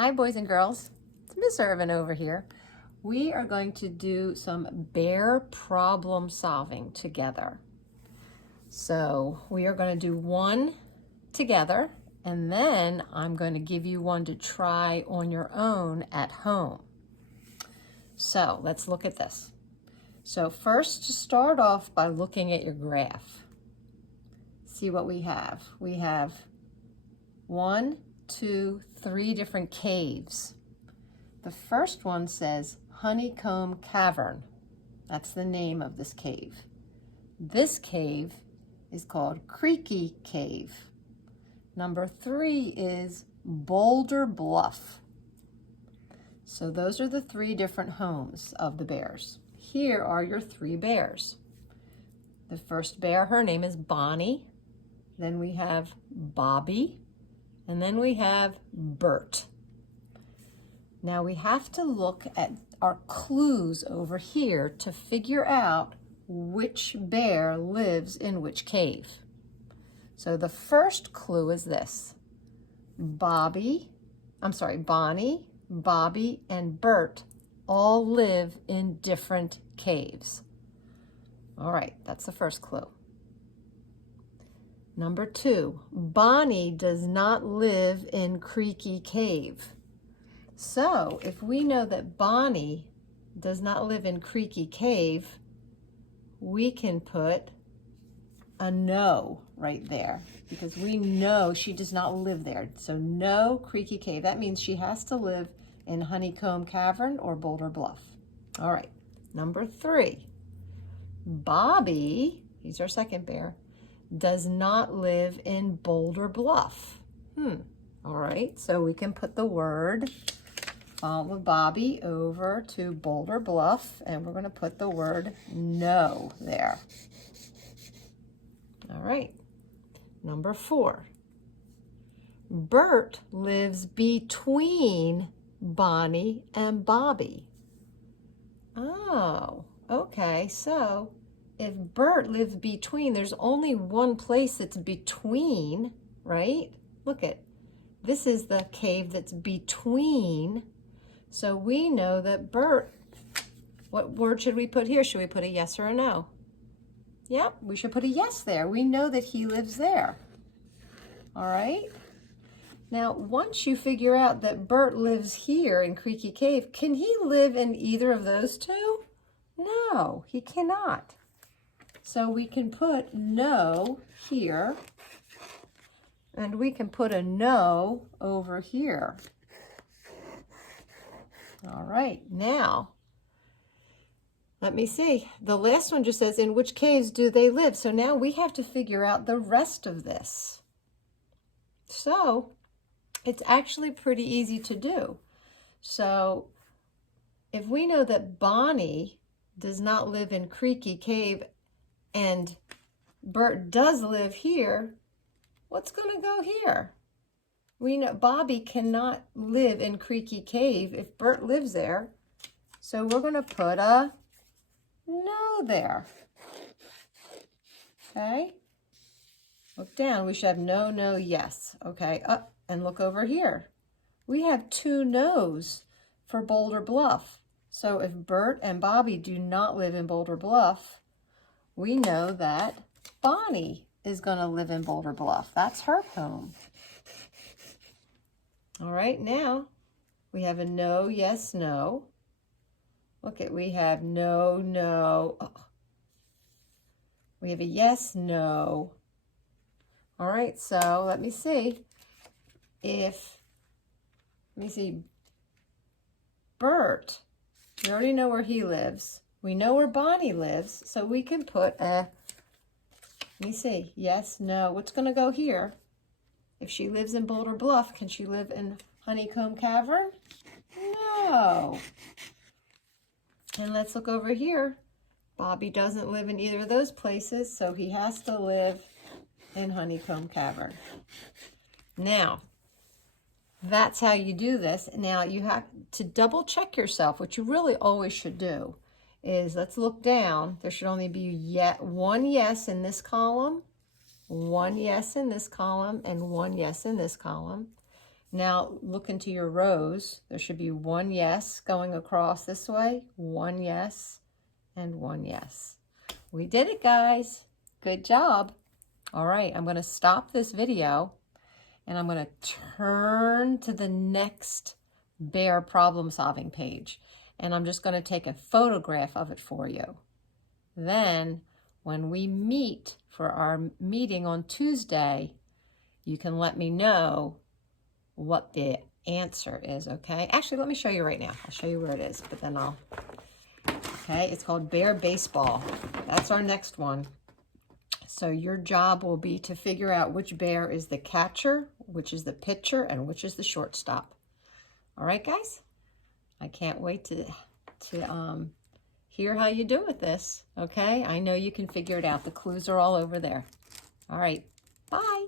Hi boys and girls, it's Miss Irvin over here. We are going to do some bear problem solving together. So we are going to do one together and then I'm going to give you one to try on your own at home. So let's look at this. So first, to start off by looking at your graph. See what we have. We have 1, 2, 3 different caves. The first one says Honeycomb Cavern. That's the name of this cave. This cave is called Creaky Cave. Number 3 is Boulder Bluff. So those are the 3 different homes of the bears. Here are your 3 bears. The first bear, her name is Bonnie. Then we have Bobby. And then we have Bert. Now we have to look at our clues over here to figure out which bear lives in which cave. So the first clue is this. Bonnie, Bobby, and Bert all live in different caves. All right, that's the first clue. Number 2, Bonnie does not live in Creaky Cave. So if we know that Bonnie does not live in Creaky Cave, we can put a no right there because we know she does not live there. So no Creaky Cave. That means she has to live in Honeycomb Cavern or Boulder Bluff. All right, number 3, Bobby, he's our second bear, does not live in Boulder Bluff. All right, so we can put the word with Bobby over to Boulder Bluff, and we're going to put the word no there. All right, number 4. Bert lives between Bonnie and Bobby. Oh, okay, so if Bert lives between, there's only one place that's between, right? Look at, this is the cave that's between. So we know that Bert, what word should we put here? Should we put a yes or a no? Yep, we should put a yes there. We know that he lives there. All right? Now, once you figure out that Bert lives here in Creaky Cave, can he live in either of those two? No, he cannot. So we can put no here, and we can put a no over here. All right, now, let me see. The last one just says, in which caves do they live? So now we have to figure out the rest of this. So it's actually pretty easy to do. So if we know that Bonnie does not live in Creaky Cave and Bert does live here, what's going to go here? We know Bobby cannot live in Creaky Cave if Bert lives there. So we're going to put a no there. Okay? Look down. We should have no, no, yes. Okay, up and look over here. We have 2 no's for Boulder Bluff. So if Bert and Bobby do not live in Boulder Bluff, we know that Bonnie is going to live in Boulder Bluff. That's her home. All right, now we have a no, yes, no. Look at, we have no, no. Oh. We have a yes, no. All right, so let me see. Let me see, Bert, we already know where he lives. We know where Bonnie lives, so we can put a, let me see, yes, no. What's going to go here? If she lives in Boulder Bluff, can she live in Honeycomb Cavern? No. And let's look over here. Bobby doesn't live in either of those places, so he has to live in Honeycomb Cavern. Now, that's how you do this. Now, you have to double check yourself, which you really always should do. Is let's look down. There should only be one yes in this column, one yes in this column, and one yes in this column. Now look into your rows. There should be one yes going across this way, one yes, and one yes. We did it, guys. Good job. All right, I'm going to stop this video and I'm going to turn to the next bear problem solving page. And I'm just going to take a photograph of it for you. Then when we meet for our meeting on Tuesday, you can let me know what the answer is, okay? Actually, let me show you right now. I'll show you where it is, but then okay, it's called Bear Baseball. That's our next one. So your job will be to figure out which bear is the catcher, which is the pitcher, and which is the shortstop. All right, guys? I can't wait to hear how you do with this, okay? I know you can figure it out. The clues are all over there. All right, bye.